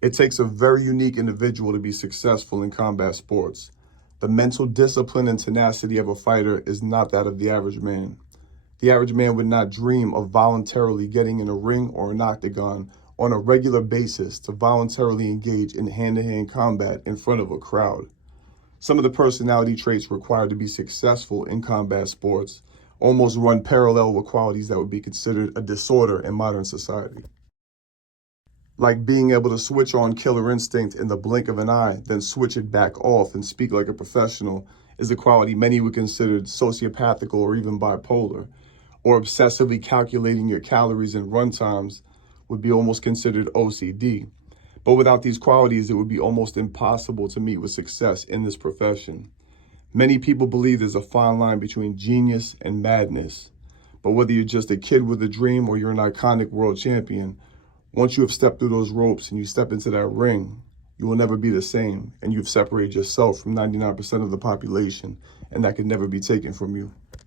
It takes a very unique individual to be successful in combat sports. The mental discipline and tenacity of a fighter is not that of the average man. The average man would not dream of voluntarily getting in a ring or an octagon on a regular basis to voluntarily engage in hand-to-hand combat in front of a crowd. Some of the personality traits required to be successful in combat sports almost run parallel with qualities that would be considered a disorder in modern society. Like being able to switch on killer instinct in the blink of an eye, then switch it back off and speak like a professional is a quality many would consider sociopathic or even bipolar, or obsessively calculating your calories and run times would be almost considered OCD. But without these qualities, it would be almost impossible to meet with success in this profession. Many people believe there's a fine line between genius and madness. But whether you're just a kid with a dream or you're an iconic world champion, once you have stepped through those ropes and you step into that ring, you will never be the same, and you've separated yourself from 99% of the population, and that can never be taken from you.